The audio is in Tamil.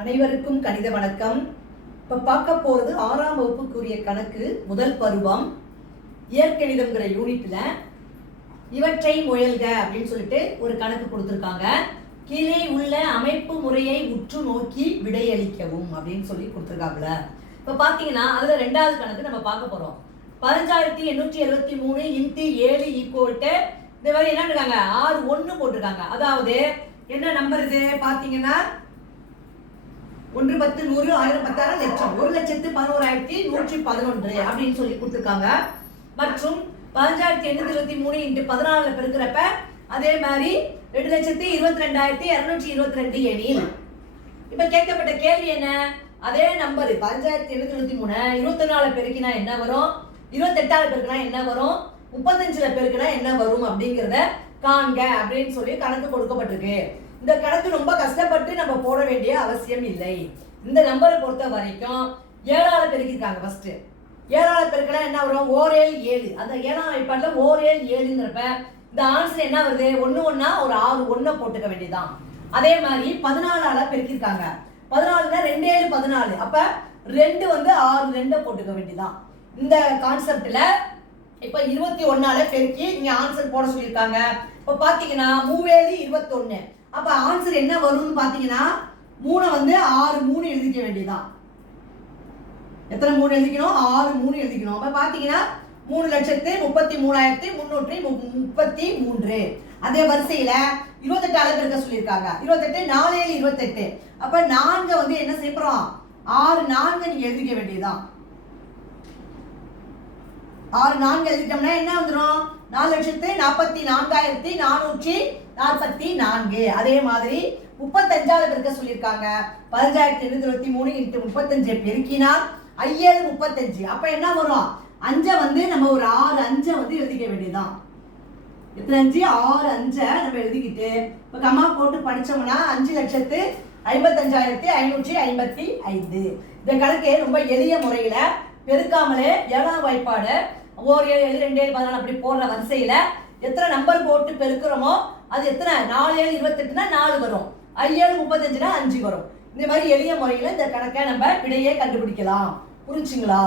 அனைவருக்கும் கணித வணக்கம். இப்போ பார்க்க போகிறது 6ஆம் வகுப்புக்குரிய கணக்கு முதல் பருவம் இயற்கணிதம்ங்கிற யூனிட்ல இவற்றை முயல்க அப்படின்னு சொல்லிட்டு ஒரு கணக்கு கொடுத்துருக்காங்க. கீழே உள்ள அமைப்பு முறையை உற்று நோக்கி விடையளிக்கவும் அப்படின்னு சொல்லி கொடுத்துருக்காங்கள. இப்போ பார்த்தீங்கன்னா அதில் 2வது கணக்கு நம்ம பார்க்க போகிறோம். 15873 × 7 இந்த மாதிரி என்ன இருக்காங்க 6 போட்டிருக்காங்க. அதாவது என்ன நம்பர் இது பார்த்தீங்கன்னா 1 10 100 1000 10,000 லட்சம் 1,11,111 அப்படின்னு சொல்லி கொடுத்துருக்காங்க. மற்றும் 15823 × 14 பெருக்கிறப்ப அதே மாதிரி 2,22,222 எனில் இப்ப கேட்கப்பட்ட கேள்வி என்ன? அதே நம்பர் 15823 24 பெருக்கினா என்ன வரும், 28 பெருக்கினா என்ன வரும், 35 பெருக்கினா என்ன வரும் அப்படிங்கிறத காண்க அப்படின்னு சொல்லி கணக்கு கொடுக்கப்பட்டிருக்கு. இந்த கணக்கு ரொம்ப கஷ்டப்பட்டு நம்ம போட வேண்டிய அவசியம் இல்லை. இந்த நம்பரை பொறுத்த வரைக்கும் 7 பெருக்கிருக்காங்க. ஃபர்ஸ்ட் 7 பெருக்கினா என்ன வரும், ஓரேல் 7. அந்த 7ஆம் வாய்ப்பாடுல ஓரேல் 7ங்கிறப்ப இந்த ஆன்சர் என்ன வருது, 1 1 ஒரு 6 1 போட்டுக்க வேண்டியதான். அதே மாதிரி 14 பெருக்கிருக்காங்க. 14 2 7 14. அப்ப 2 6 2 போட்டுக்க வேண்டியதான். இந்த கான்செப்ட்ல இப்ப 21 பெருக்கி நீங்க ஆன்சர் போட சொல்லியிருக்காங்க. இப்ப பாத்தீங்கன்னா 3 7 21. அப்ப ஆன்சர் என்ன வரும்னு பாத்தீங்கன்னா 3 6 3 எழுதிக்க வேண்டியதான். எத்தனை 3 எழுதிக்கணும், 6 3 எழுதிக்கணும். அப்ப பாத்தீங்கன்னா 3,33,333. அதே வரிசையில 28 பெருக்க சொல்லியிருக்காங்க. 28 4 7 28. அப்ப 4 என்ன செய்யறோம், 6 4 நீங்க எழுதிக்க வேண்டியதான். 6 4 எழுதிட்டோம்னா என்ன வந்துடும், 4,44,444. அதே மாதிரி 35 பெருக்க சொல்லியிருக்காங்க. 15,823 × 35 பெருக்கினால் 5 35. அப்ப என்ன வரும், 5 நம்ம ஒரு 6 5 எழுதிக்க வேண்டியதான். எத்தனை 5 6 5 நம்ம எழுதிக்கிட்டு இப்ப கம்மா போட்டு படிச்சோம்னா 5,55,555. இந்த கணக்கு ரொம்ப எளிய முறையில பெருக்காமலே 7ஆம் வாய்ப்பாடு ஓர் 7 7 2 7 14 அப்படி போடுற வரிசையில எத்தனை நம்பர் போட்டு பெருக்கிறோமோ அது எத்தனை 4 7 28னா 4 வரும், 5 7 35னா 5 வரும். இந்த மாதிரி எளிய முறையில இந்த கணக்கை நம்ம விடையே கண்டுபிடிக்கலாம். புரிஞ்சுங்களா?